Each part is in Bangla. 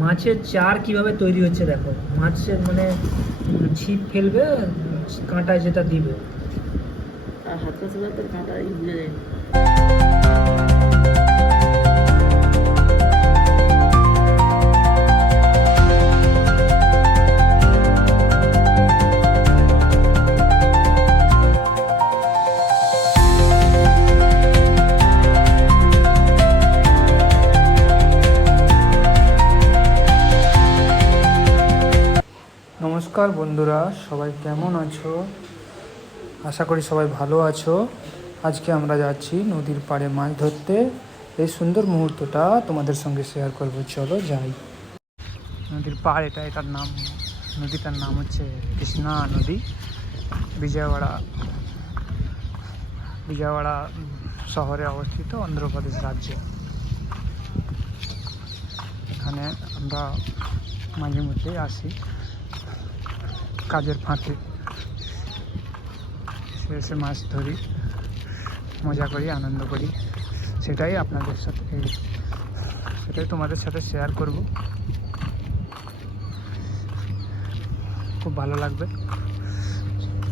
মাছের চার কীভাবে তৈরি হচ্ছে দেখো? মাছের মানে ছিপ ফেলবে কাঁটায় যেটা দিবে। কাঁটা নমস্কার বন্ধুরা, সবাই কেমন আছো? আশা করি সবাই ভালো আছো। আজকে আমরা যাচ্ছি নদীর পাড়ে মাছ ধরতে। এই সুন্দর মুহূর্তটা তোমাদের সঙ্গে শেয়ার করব। চলো যাই। নদীর পাড় এটা এটার নাম, নদীটার নাম হচ্ছে কৃষ্ণা নদী, বিজয়ওয়াড়া। বিজয়ওয়াড়া শহরে অবস্থিত অন্ধ্রপ্রদেশ রাজ্যে। এখানে আমরা মাঝে মধ্যেই আসি। কাজের ফাঁকে। এসে মাছ ধরি, মজা করি, আনন্দ করি। সেটাই আপনাদের সাথে, সেটাই তোমাদের সাথে শেয়ার করব। খুব ভালো লাগবে।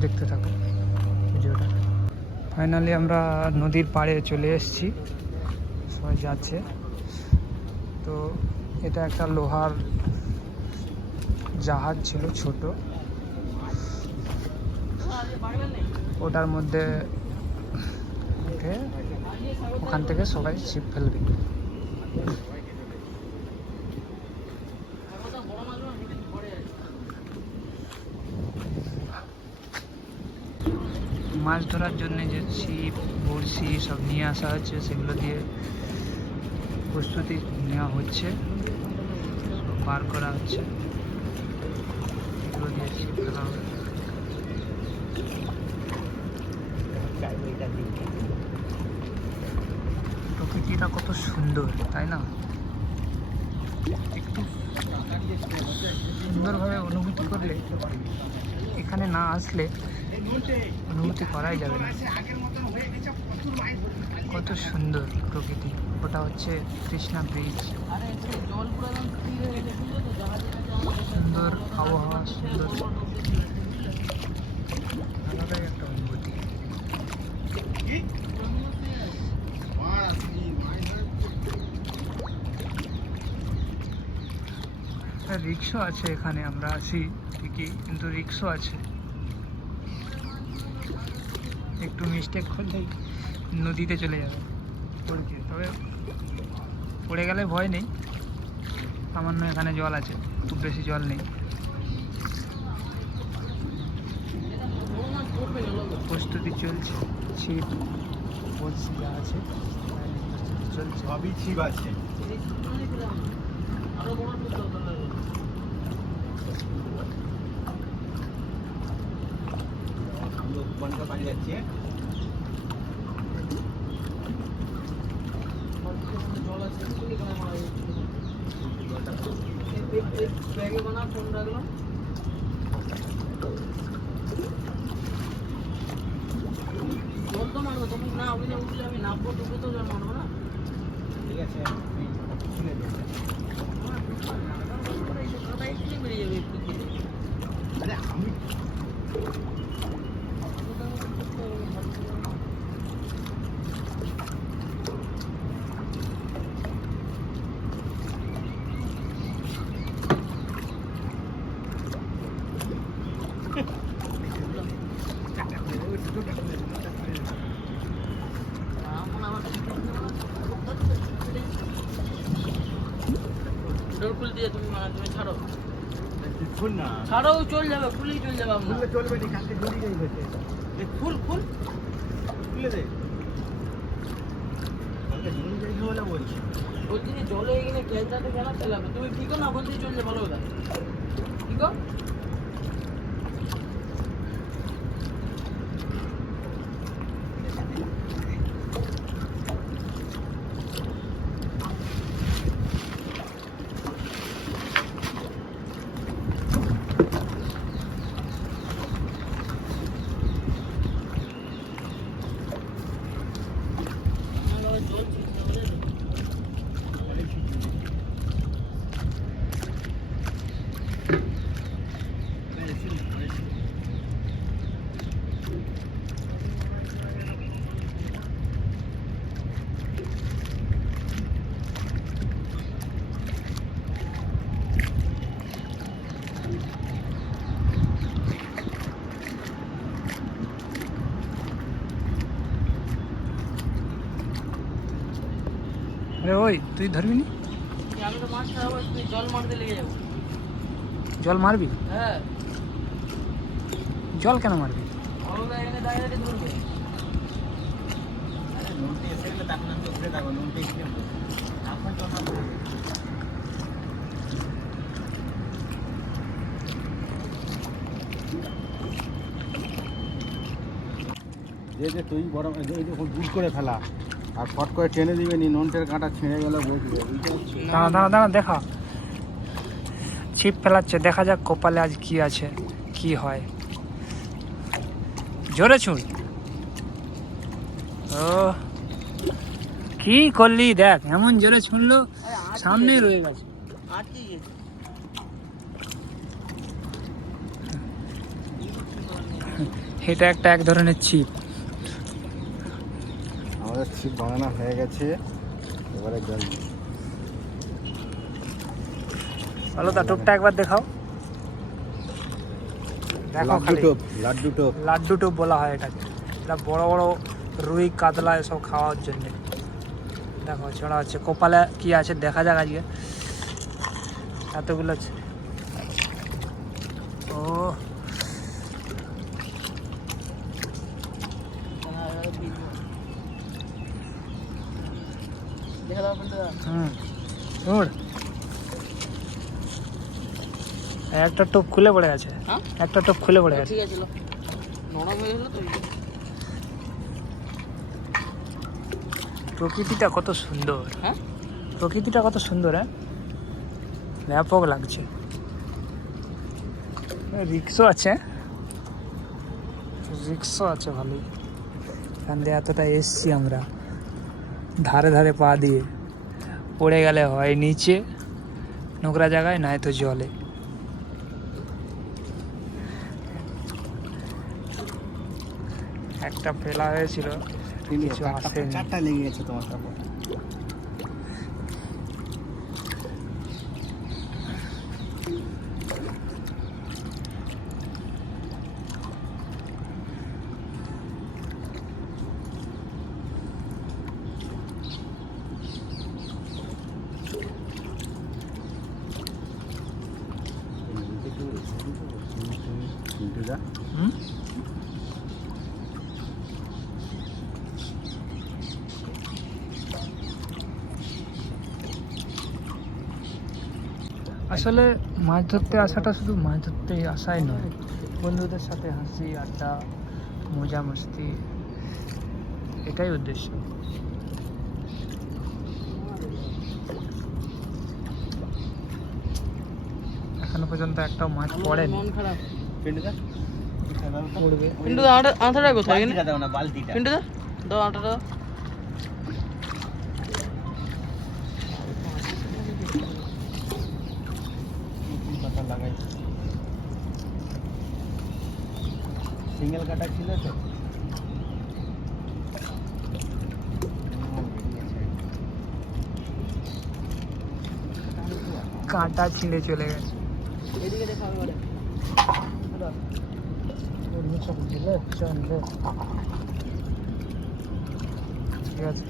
দেখতে থাকো ভিডিওটা। ফাইনালি আমরা নদীর পাড়ে চলে এসেছি। সবাই যাচ্ছে। তো এটা একটা লোহার জাহাজ ছিল ছোট। ওটার মধ্যে ওখান থেকে সবাই ছিপ ফেলবে। মাছ ধরার জন্য যে ছিপ, বড়শি সব নিয়ে আসা হচ্ছে, সেগুলো দিয়ে প্রস্তুতি নেওয়া হচ্ছে। বার করা হচ্ছে। এগুলো দিয়ে ছিপ ফেলা হবে প্রকৃতিটা কত সুন্দর, তাই না? একটু সুন্দরভাবে অনুভূতি করলে, এখানে না আসলে অনুভূতি করাই যাবে না। কত সুন্দর প্রকৃতি। ওটা হচ্ছে কৃষ্ণা ব্রিজ সুন্দর আবহাওয়া, সুন্দর আলাদাই একটা অনুভূতি একটা রিক্সা আছে এখানে আমরা আসি ঠিকই কিন্তু রিক্সা আছে। একটু মিস্টেক করলেই নদীতে চলে যাবে। পড়ে গিয়ে। তবে পড়ে গেলে ভয় নেই। সামান্য এখানে জল আছে খুব বেশি জল নেই। প্রস্তুতি চলছে ছিপ বলছি যা আছে প্রস্তুতি চলছে। সবই ছিপ আছে। আরও বড় করতে হতো না। বনটা পানি যাচ্ছে জল আছে, তুমি কেন মারা যাচ্ছ? এই- এই- এই ব্যাগে বানা ফোন রাখলাম জল তো মারবো তুমি না আমি না উঠলে আমি নামবো তুমি তো জল মারবো না ঠিক আছে তুই শুনে দে কথা একটু বেরিয়ে যাবে একটু খেলে আরে আমি এখন আবার ডোর খুলে দিয়ে তুমি মারা তুমি ছাড়ো তুই না চল যাবে খুলেই চল যাবে খুললে চলবে না কালকে জড়ি যাই হয়েছে ফুল ফুল খুল। দে। কালকে জড়ি যাই হলে বলছি। বলছি জলে এখানে ক্যান্সারটা কেন চালাবে? তুমি ঠিক না বলছি চলছে ভালো কথা ঠিক এ তুই ধরবি নি? জল মারবি? জল কেন মারবি? তুই বড় দূর করে ফেলা। আর ফট করে টেনে দিবে নি ননটের কাঁটা ছিঁড়ে গেলে বসবে দাঁড়া দাঁড়া দাঁড়া দেখা। ছিপ ফেলাচ্ছে দেখা যাক কপালে আজ কি আছে কি হয়। জোরে ছুঁড় ও কি করলি দেখ এমন জোরে ছুঁড়লো সামনেই রয়ে গেছে। এটা একটা এক ধরনের ছিপ। আমাদের ছিপ বানানো হয়ে গেছে। এবারে জল ভালো তা টোপটা একবার দেখাও। দেখো লাড্ডু খালি। টোপ লাড্ডু টোপ। লাড্ডু টোপ বলা হয় এটাকে। এটা বড় বড় রুই কাতলা এসব খাওয়ার জন্য। দেখো ছড়া হচ্ছে। কপালে কি আছে দেখা যাক আজকে। এতগুলো আছে। ও দেখা দাও বলতে দাও হুম শুন একটা টোপ খুলে পড়ে আছে হ্যাঁ? একটা টোপ খুলে পড়ে ঠিক আছে নরম হয়ে গেলো তো প্রকৃতিটা কত সুন্দর। হ্যাঁ? প্রকৃতিটা কত সুন্দর হ্যাঁ? ব্যাপক লাগছে। রিক্সও আছে। রিক্সও আছে ভালোই। এখান দিয়ে এতটা এসছি আমরা। ধারে ধারে পা দিয়ে পড়ে গেলে হয় নিচে নোংরা জায়গায় নাই তো জলে। একটা ফেলা হয়েছিল কিছু আসেনি। চারটা লেগে গেছে তোমার কাপড় হুম আসলে মাছ ধরতে আসাটা শুধু মাছ ধরতে আসাই নয়। বন্ধুদের সাথে হাসি আড্ডা মজা মস্তি এটাই উদ্দেশ্য। এখনও পর্যন্ত একটাও মাছ পড়েনি। মন খারাপ। পিন্টু দা আটাটা কোথায়? এখানে বালতিটা দাও না পিন্টু দা দাও আটাটা নতুন পাতা লাগাই। সিঙ্গেল কাটা ছিল তো। কাঁটা ছিঁড়ে চলে গেছে। এদিকে দেখো এবারে ঠিক আছে।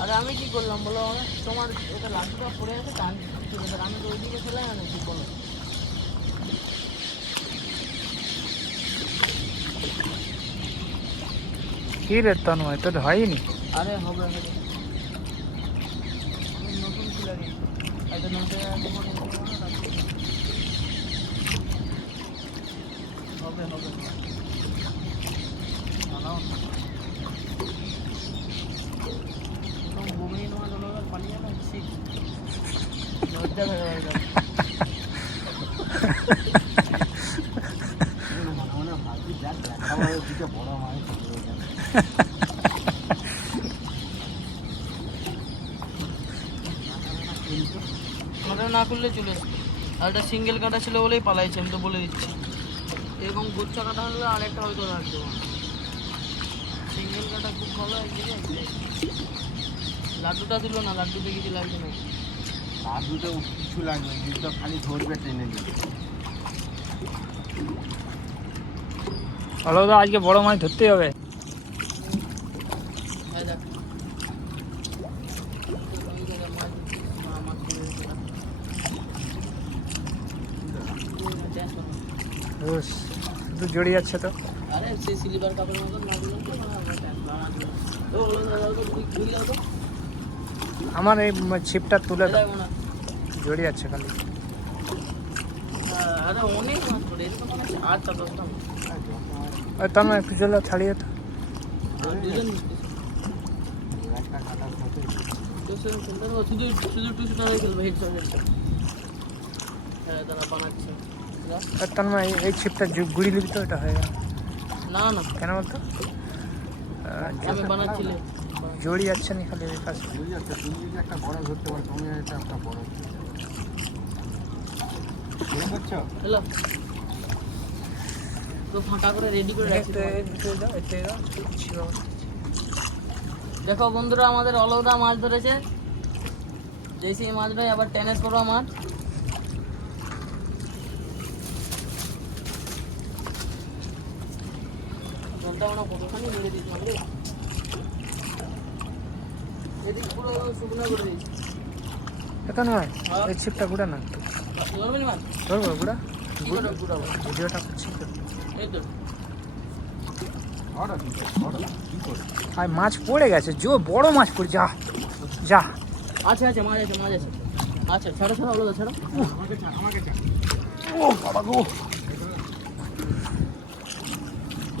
আরে আমি কি করলাম বলো? মানে তোমার এটা লাঠিটা পড়ে আছে টান আমি তো ওইদিকে ফেলে আনে কি বলো? কি রে তন্ময় তোর হয়নি? আরে হবে হবে আমি নতুন খুলে দিই এটা নতুন যখন হবে হবে জানাও না একদম বমি নেওয়া জল পানি না ঠিক লজ্জা হয়ে যাবে মনে মনে ভাবছি দেখ দেখাবো দিকে বড় মাছ পড়ে যাবে। ওটা না করলে চলে আসবে একটা সিঙ্গেল কাঁটা ছিল বলেই পালাইছে আমি তো বলে দিচ্ছি। এরকম গোচ্ছা কাঁটা হলে আরেকটা হয়তো রাখব সিঙ্গেল কাঁটা খুব ভালো একদিকে লাড্ডুটা দিল না লাড্ডুতে কিছু লাগবে না আর দুটো কিছু লাগবে দুটো খালি ধরবে টেনে আলাদা আজকে বড় মাছ ধরতে হবে এই দেখ ওই জায়গায় মাছ দিচ্ছি, মা মাছ ধরে রেখে দাও। দেখো। বেশ, শুধু জড়িয়ে যাচ্ছে তো। আরে সেই সিলিভার কাপের মতন না তো আমার এই ছিপটা তুলে দাও। জড়িয়ে যাচ্ছে খালি। তো সে খেলতে দেবো, শুধু শুধু হয়ে খেলবে হেড হ্যাঁ তারা বানাচ্ছে। ওই তন্ময় এই- ছিপটা গুড়ি নিবি তো এটা হয়ে গেল। না না। কেন বলতো? আমি বানাচ্ছিলে জড়িয়ে যাচ্ছে না খালি ওই পাশে? যাচ্ছে তুমি যদি একটা বড় ধরতে পারো তুমি এটা একটা বড়। হ্যালো তো ফাঁকা করে রেডি করে রাখছি দেখো বন্ধুরা আমাদের অলৌদা মাছ ধরেছে। দেশি মাছ নয় আবার টেনিস করব মাছ জলটা মনে কতখানি মেরে দিয়েছিলাম রে এদিক পুরো শুকনো করে দিয়েছি। এখন নয় এই ছিপটা গুড়া না। ধরবে গুড়া? ভিডিওটা করছি। আর মাছ পড়ে গেছে জো বড় মাছ পড়ে যা যা। আছে আছে মাছ আছে মাছ আছে। আচ্ছা ছাড়ো ছাড়ো ছাড়ো। আমাকে চা আমাকে চা ও বাবা গো তুলো তুলো আলাদা তুলো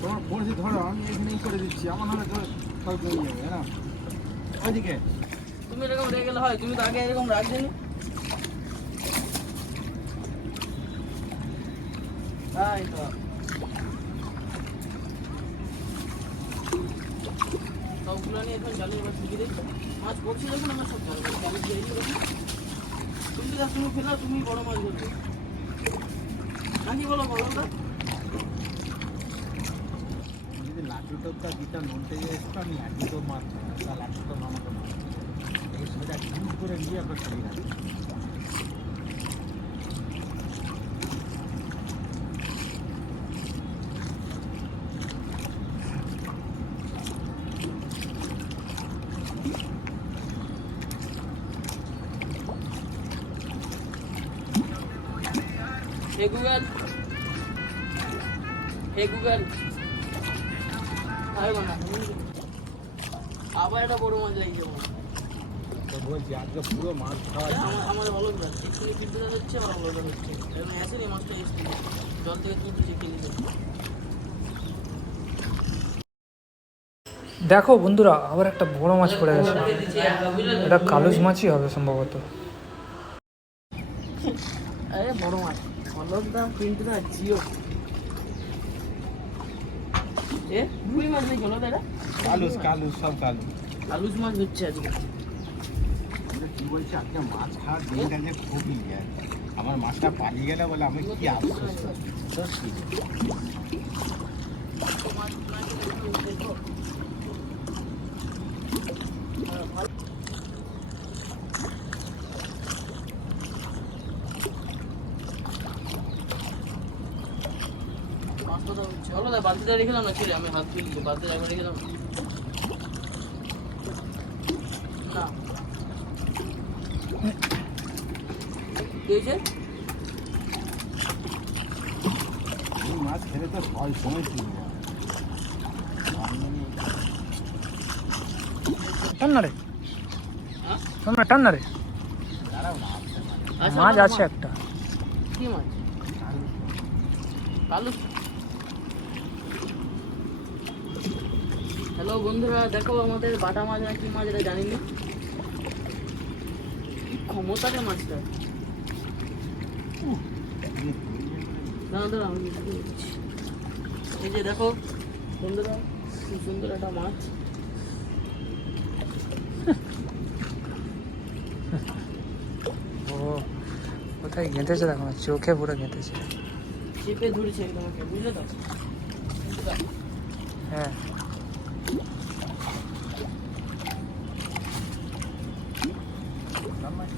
তোমার বড়শি ধরো, আমি এখানেই করে দিচ্ছি। আমার হলে তো সব জমে যাবে না? ওইদিকে। তুমি এরকম রেখে গেলে হয়, তুমি তো আগে এরকম রাখবেনি তাই তো। সবগুলো নিয়ে এখন জালে এবার ঢুকে মাছ পড়ছে যখন আমার সব জালে দিই তুমি যা তুমি ফেলা, তুমি বড় মাছ ধরবে। নাকি বলো বলো তো? যদি লাঠুটো তা দিটা নলতে গিয়ে এসতো আমি একই তো মাছ তা লাঠুটো নামাতো না এই সেটা চুজ করে আবার একটা বড় মাছ লাগিয়ে যাব তো বলছি আজকে পুরো মাছ খাওয়া আমার আমাদের ভালো করে এক্ষুনি ফিরতে হচ্ছে আমার ভালো করে হচ্ছে। এরকম আসেনি মাছটা এসছে। জল থেকে দেখো বন্ধুরা আবার একটা বড় মাছ পড়ে গেছে। এটা কালুস মাছই হবে সম্ভবত। আরে বড় মাছ। অলকদা কিন্তু না জিও। এ রুই মাছ নেই হলো দাদা? কালুস কালুস সব কালু মাছ হচ্ছে আজকে। কি বলছি আজকে মাছ খাওয়ার দিনটা যে খুবই যায়। আমার মাছটা পালিয়ে গেলে বলে আমি কি আফসোস সত্যি মাছ কথা হচ্ছে হলো দা বালতিটা রেখে দাও না ছেড়ে আমি হাত ধুয়ে দিচ্ছি বালতিটা একবার রেখে দাও না। কি হয়েছে? মাছ খেলে তো সবাই সময় ছিল টান না রে। হ্যাঁ? তোমরা টান না রে। মাছ আচ্ছা, মাছ আছে একটা। কি মাছ? হ্যালো বন্ধুরা দেখো আমাদের বাটা মাছ না কি মাছ এটা জানি না কি ক্ষমতা রে মাছটা দাঁড়া আমি এই যে দেখো বন্ধুরা কি সুন্দর একটা মাছ। ও কোথায় গেঁথেছে দেখো চোখে পুরো গেঁথেছে। চেপে ধরেছে তোমাকে বুঝলে তো? হ্যাঁ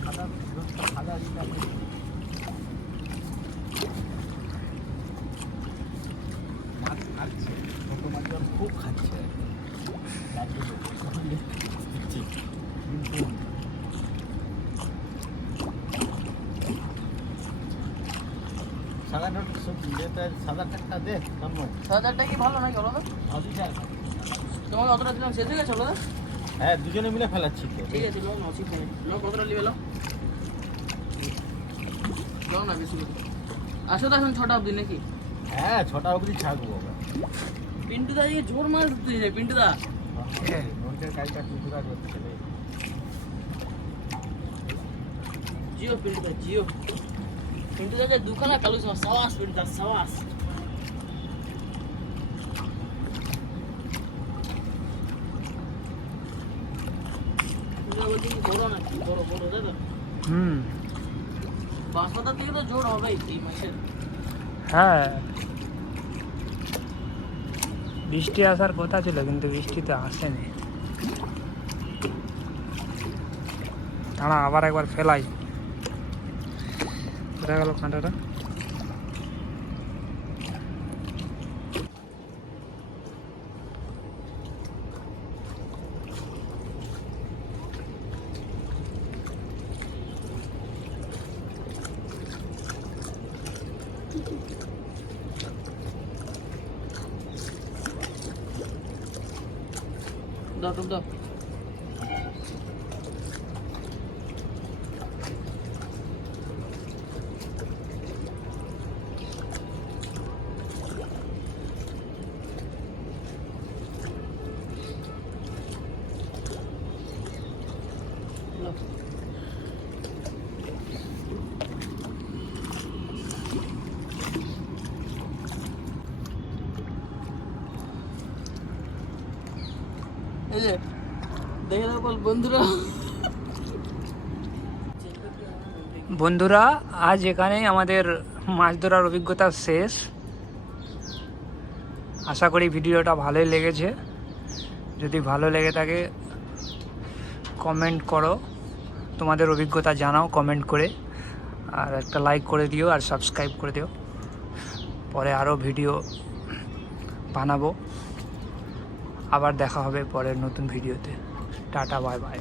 খাদা খাদা দিতে মাছ খাচ্ছে ছোটো মাছ যখন খুব খাচ্ছে কিন্তু সাদা নোট সবজি যেটা সাদা টাকা দে নম্বর সাদারটা কি ভালো নাকি বলো তো? তোমাকে অতটা দিলাম? শেষ হয়ে গেছে বলো? হ্যাঁ দুজনে মিলে ফেলাচ্ছি ঠিক আছে লোক নসিব নেই লোক কতটা নিবে লোক না বেশি। আসো তো এখন ছটা অবধি নাকি? হ্যাঁ ছটা অবধি থাকব পিন্টু দা এই জোর মাছ দিতে যায় পিন্টু দা। নোটের কাজটা টুকরা করছে রে। জিও পিন্টু দা জিও। পিন্টু দা যে দুখানা কালু সব সাবাস পিন্টু দা সাবাস পিন্টু দা বলছে কি বড় নাকি? বড় বড় দাদা হুম। থেকে তো জোর হবেই এই হ্যাঁ। বৃষ্টি আসার কথা ছিল কিন্তু বৃষ্টি তো আসেনি। দাঁড়া আবার একবার ফেলাই। কোথায় গেল কাঁটাটা দাও টুক দাও নাও। বন্ধুরা। বন্ধুরা, আজ এখানেই আমাদের মাছ ধরার অভিজ্ঞতা শেষ। আশা করি ভিডিওটা ভালোই লেগেছে। যদি ভালো লেগে থাকে কমেন্ট করো। তোমাদের অভিজ্ঞতা জানাও কমেন্ট করে। আর একটা লাইক করে দিও আর সাবস্ক্রাইব করে দিও। পরে আরও ভিডিও বানাবো। আবার দেখা হবে পরের নতুন ভিডিওতে। Tata bye bye.